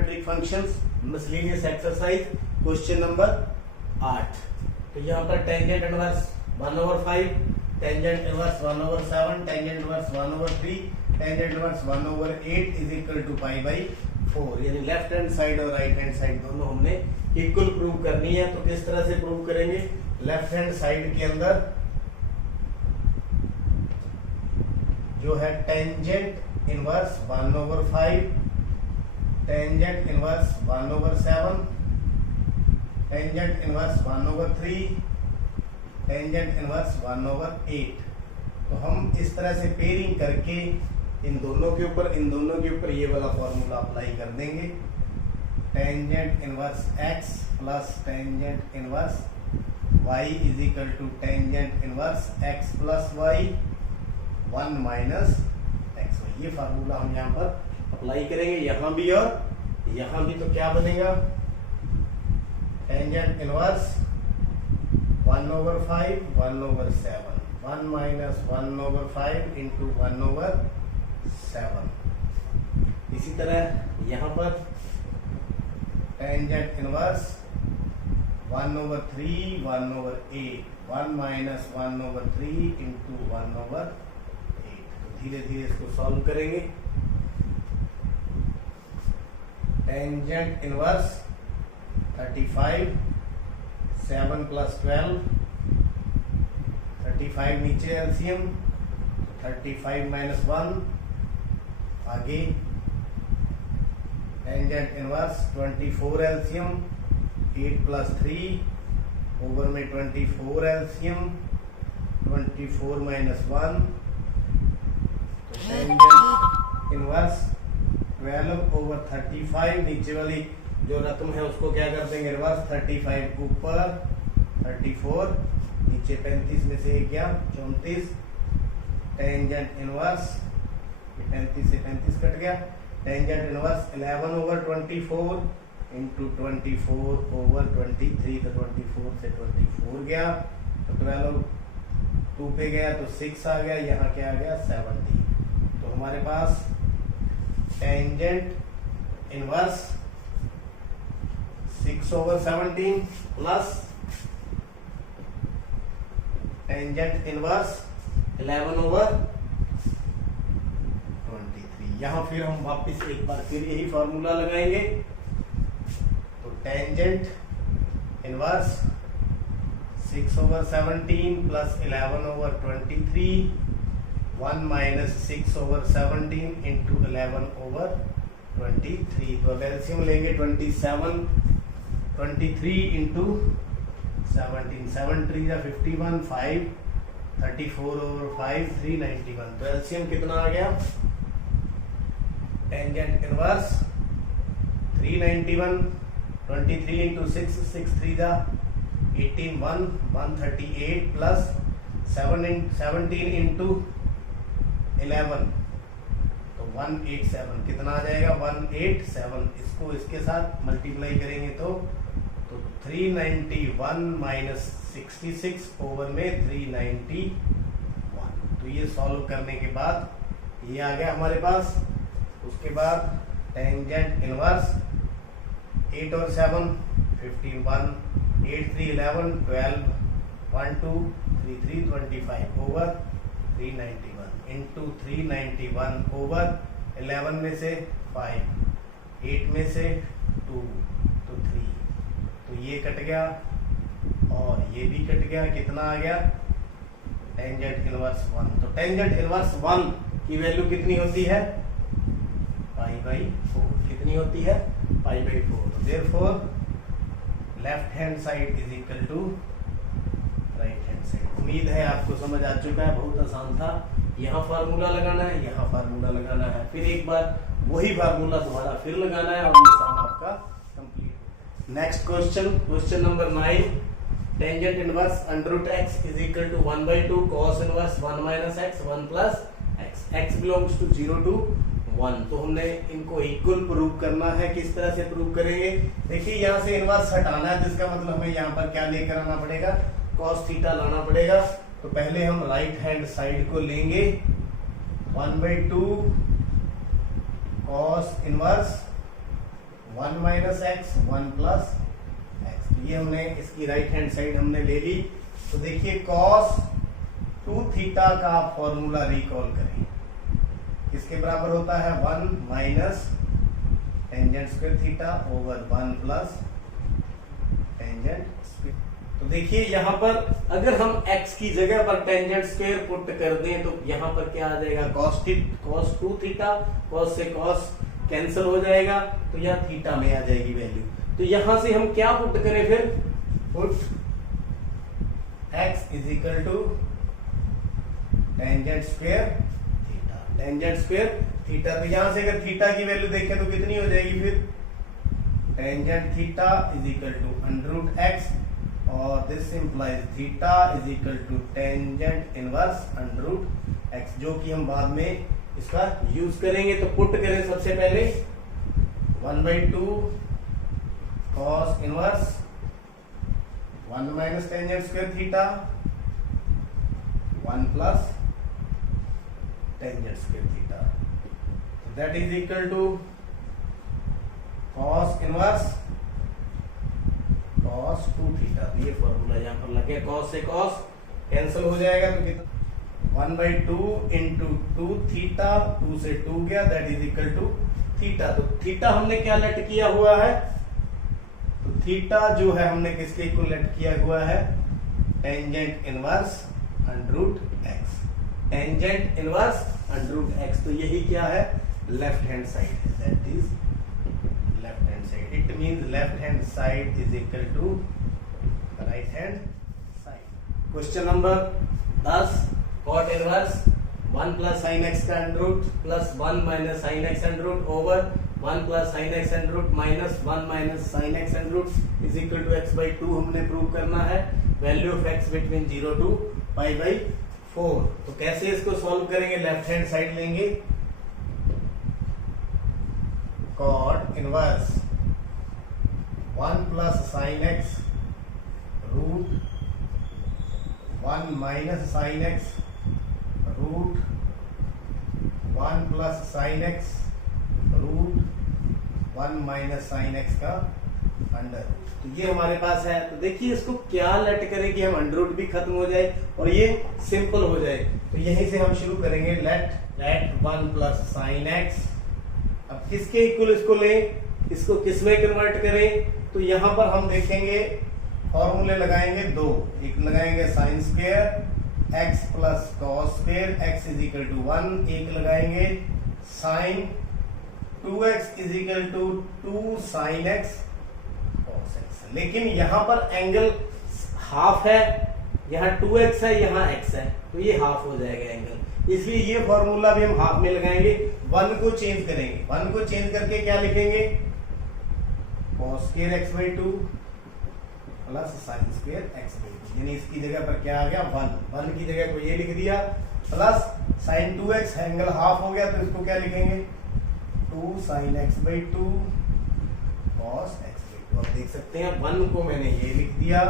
Trigonometric functions miscellaneous exercise question number 8। तो यहाँ पर tangent inverse 1/5, tangent inverse 1/7, tangent inverse 1/3, tangent inverse 1/8 is equal to π/4। यानी left hand side और right hand side दोनों हमने equal prove करनी है। तो किस तरह से प्रूव करेंगे? लेफ्ट हैंड साइड के अंदर जो है tangent inverse 1/5, tangent inverse 1/7, tangent inverse 1/3, tangent inverse 1/8। तो हम इस तरह से पेयरिंग करके इन दोनों के ऊपर ये वाला फॉर्मूला अप्लाई कर देंगे। Tangent inverse x plus tangent inverse y is equal to tangent inverse x plus y 1 minus x y. ये फार्मूला हम यहाँ पर अप्लाई करेंगे, यहां भी और यहां भी। तो क्या बनेगा? Tangent inverse 1/5 1/7, 1 minus 1/5 into 1/7। इसी तरह यहां पर टेंजेंट इनवर्स 1/3 1/8, 1 माइनस 1/3 इंटू 1/8। धीरे धीरे इसको सॉल्व करेंगे। टेंजेंट इनवर्स 35, 7 प्लस 12, 35 नीचे एलसीएम, 35 माइनस 1 आगे। Tangent inverse 24 LCM, 8 plus 3 over में 24 एलसीएम, 24 माइनस 1। टेंजेंट इनवर्स 12/35, नीचे वाली जो रकम है उसको क्या कर देंगे? रिवर्स। 35 ऊपर, 34 नीचे, 35 में से एक गया 34। टेंजेंट इनवर्स 35 से 35 कट गया। Tangent inverse 11/24 into 24/23। तो 24 से 24 गया, तो 12 2 पे गया तो 6 आ गया, यहाँ क्या आ गया? 70। तो हमारे पास tangent inverse 6/17 plus tangent inverse 11/23। यहां फिर हम वापस एक बार फिर यही फॉर्मूला लगाएंगे। तो tangent inverse 6/17 plus 11/23, 1 minus 6/17 into 11/23। तो अब एलसीएम लेंगे 27, 23 इंटू 17, 7 3 जा 51, 5 34/5 391। तो एलसीएम कितना आ गया? टेंजेंट इनवर्स 391, 23 इंटू 6, 6 3 जा 18, 1 138 प्लस 17 इंटू 11 तो 187। कितना आ जाएगा? 187। इसको इसके साथ मल्टीप्लाई करेंगे तो 391 माइनस 66 ओवर में 391। तो ये सॉल्व करने के बाद ये आ गया हमारे पास। उसके बाद टेंजेंट इनवर्स 8 और 7 15, 1 8 3 11 12 1 2 3 3 25 ओवर 391 इंटू 391 ओवर 11 में से 5, 8 में से 2 तो 3। तो ये कट गया और ये भी कट गया। कितना आ गया? Tangent inverse 1। तो टेंजेंट इनवर्स 1 की वैल्यू कितनी होती है? π/4। कितनी होती है? π/4। तो therefore left hand side is equal to right hand side. उम्मीद है आपको समझ आ चुका है, बहुत आसान था। यहाँ फार्मूला लगाना है, यहाँ फार्मूला लगाना है, फिर एक बार वही फार्मूला दोबारा फिर लगाना है और ये सम आपका complete. Next question, question number 9। Tangent inverse √x is equal to 1/2 cos inverse 1 minus x 1 plus x। x belongs to 0 to 1। तो हमने इनको इक्वल प्रूव करना है। किस तरह से प्रूव करेंगे? देखिए यहाँ से इनवर्स हटाना है, जिसका मतलब हमें यहाँ पर क्या लेकर आना पड़ेगा? cos थीटा लाना पड़ेगा। तो पहले हम राइट हैंड साइड को लेंगे 1/2 cos inverse 1 minus x 1 plus x. तो ये हमने इसकी राइट हैंड साइड हमने ले ली। तो देखिए कॉस 2 थीटा का फॉर्मूला रिकॉल करें, किसके बराबर होता है 1 minus tangent square theta over 1 plus tangent square. तो देखिए यहां पर अगर हम x की जगह पर टेंजेंट स्क्वायर पुट कर दें तो यहां पर क्या आ जाएगा cos 2 थीटा, cos से cos कैंसिल हो जाएगा तो यह थीटा में आ जाएगी वैल्यू। तो यहां से हम क्या पुट करें फिर, put x is equal to tangent square theta, tangent square theta. तो यहां से अगर थीटा की वैल्यू देखें तो कितनी हो जाएगी फिर, tangent theta is equal to under root x, और this implies theta is equal to tangent inverse under root x, जो कि हम बाद में इसका यूज करेंगे। तो पुट करें सबसे पहले 1/2 cos inverse 1 minus tangent square theta 1 plus tangent square theta, that is equal to cos inverse cos 2 theta. ये फॉर्मूला यहां पर लग गया, cos से cos कैंसिल हो जाएगा तो कितना 1/2 इंटू 2 थीटा, 2 से 2 गया, that is equal to theta. तो थीटा हमने क्या लेट किया हुआ है, तो थीटा जो है हमने किसके इक्वल लेट किया हुआ है, tangent inverse under root x, tangent inverse under root x. तो यही क्या है, लेफ्ट हैंड साइड है, that is left hand side. It means left hand side is equal to right hand side. Question number 10, cot inverse 1 plus sine x का under root plus 1 minus sine x under root over 1 plus sine x under root minus 1 minus sine x under root is equal to x/2 हमने prove करना है। Value of x between 0 to π/4। तो कैसे इसको solve करेंगे, left hand side लेंगे, cot inverse 1 plus sine x root 1 minus sine x root 1 plus sine x root 1 minus sine x का under. तो ये हमारे पास है। तो देखिए इसको क्या लेट करें कि हम अंडर रूट भी खत्म हो जाए और ये सिंपल हो जाए। तो यहीं से हम शुरू करेंगे, लेट 1 प्लस साइन एक्स। अब किसके इक्वल इसको लें, इसको किस में कन्वर्ट करें, तो यहां पर हम देखेंगे फॉर्मूले लगाएंगे दो, एक लगाएंगे sine square x plus cos square x is equal to 1, एक लगाएंगे sine 2x is equal to 2 sine x cos x। लेकिन यहां पर एंगल हाफ है, यहाँ 2x है, यहाँ x है, तो ये हाफ हो जाएगा एंगल, इसलिए ये फॉर्मूला भी हम हाफ में लगाएंगे। 1 को चेंज करेंगे, 1 को चेंज करके क्या लिखेंगे, cos square x/2 plus sine square x/2, यानी इसकी जगह पर क्या आ गया 1 की जगह को ये लिख दिया, plus sign 2x angle half हो गया तो इसको क्या लिखेंगे 2 साइन x/2 कॉस x/2। आप देख सकते हैं 1 को मैंने ये लिख दिया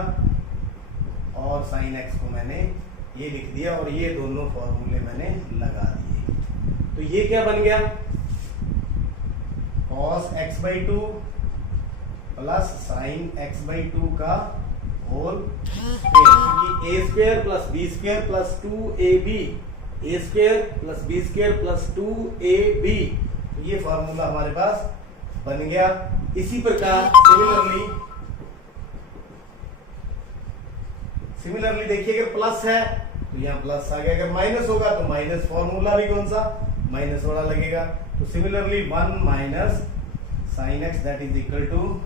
और साइन x को मैंने ये लिख दिया और ये दोनों फॉर्मूले मैंने लगा दिए। तो ये क्या बन गया, cos x/2 plus sign x/2 का होल स्क्वायर, क्योंकि a square plus b square plus 2ab, a square plus b square plus 2ab, तो ये फॉर्मूला हमारे पास बन गया। इसी प्रकार सिमिलरली देखिए अगर प्लस है तो यहाँ प्लस आ गया, अगर माइनस होगा तो माइनस, फॉर्मूला भी कौन सा माइनस वाला लगेगा। तो similarly 1 minus sine x that is equal to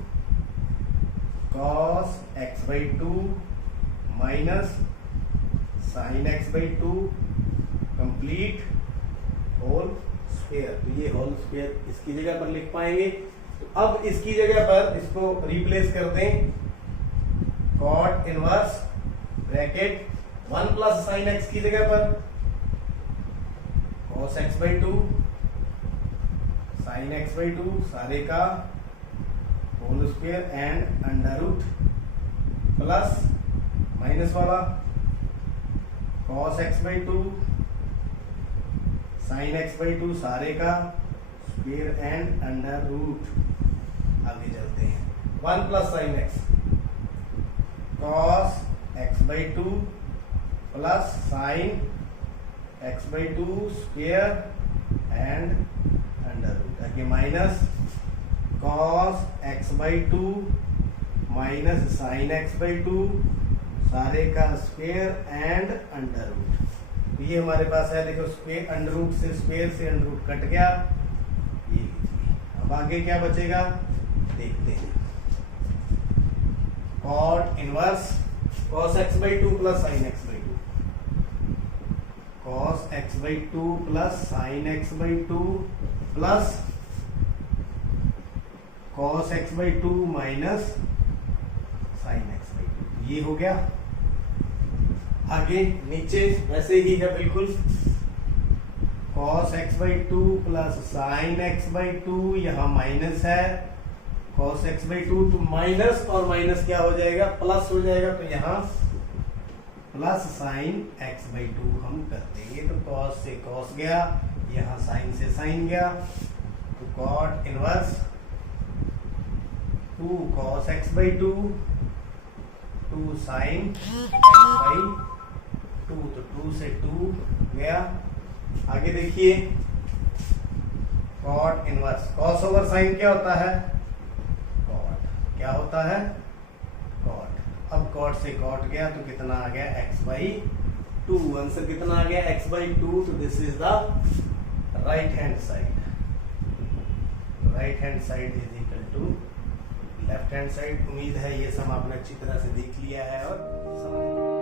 cos x/2 minus sine x/2 complete whole square. तो ये होल स्क्वायर इसकी जगह पर लिख पाएंगे। तो अब इसकी जगह पर इसको रिप्लेस कर दें, cot inverse bracket 1 plus sign x की जगह पर cos x/2 साइन x/2 सारे का whole square and under root plus minus वाला cos x/2 साइन x/2 सारे का स्क्वायर एंड अंडर रूट। आगे चलते हैं। 1 plus sine x cos x by two plus sine x by two square and under root, आगे minus cos x by two minus sine x by two सारे का square and under root. ये हमारे पास है, देखो स्क्वेयर अंडर रूट से square से अंडर रूट कट गया, ये लीजिए। अब आगे क्या बचेगा देखते हैं। Cot inverse cos x by two plus sine x by two, cos x by two plus sine x by two plus cos x by two minus sine x by two, ये हो गया। आगे नीचे वैसे ही है बिल्कुल, cos x by two plus sine x by to, यहाँ minus है cos x बाई टू, तो माइनस और माइनस क्या हो जाएगा प्लस हो जाएगा, तो यहाँ plus sign x by to हम कर देंगे। तो cos से cos गया, यहाँ साइन से साइन गया, तो cot inverse 2 cos x by two 2 sine x by two, तो 2 से 2 गया। आगे देखिए cot inverse cos over sine क्या होता है कॉट, क्या होता है कॉट। अब कॉट से कॉट गया तो कितना आ गया x बाई टू, आंसर कितना आ गया x बाई टू। तो this is the right hand side, right hand side is equal to left hand side. उम्मीद है ये सब आपने अच्छी तरह से देख लिया है और समझ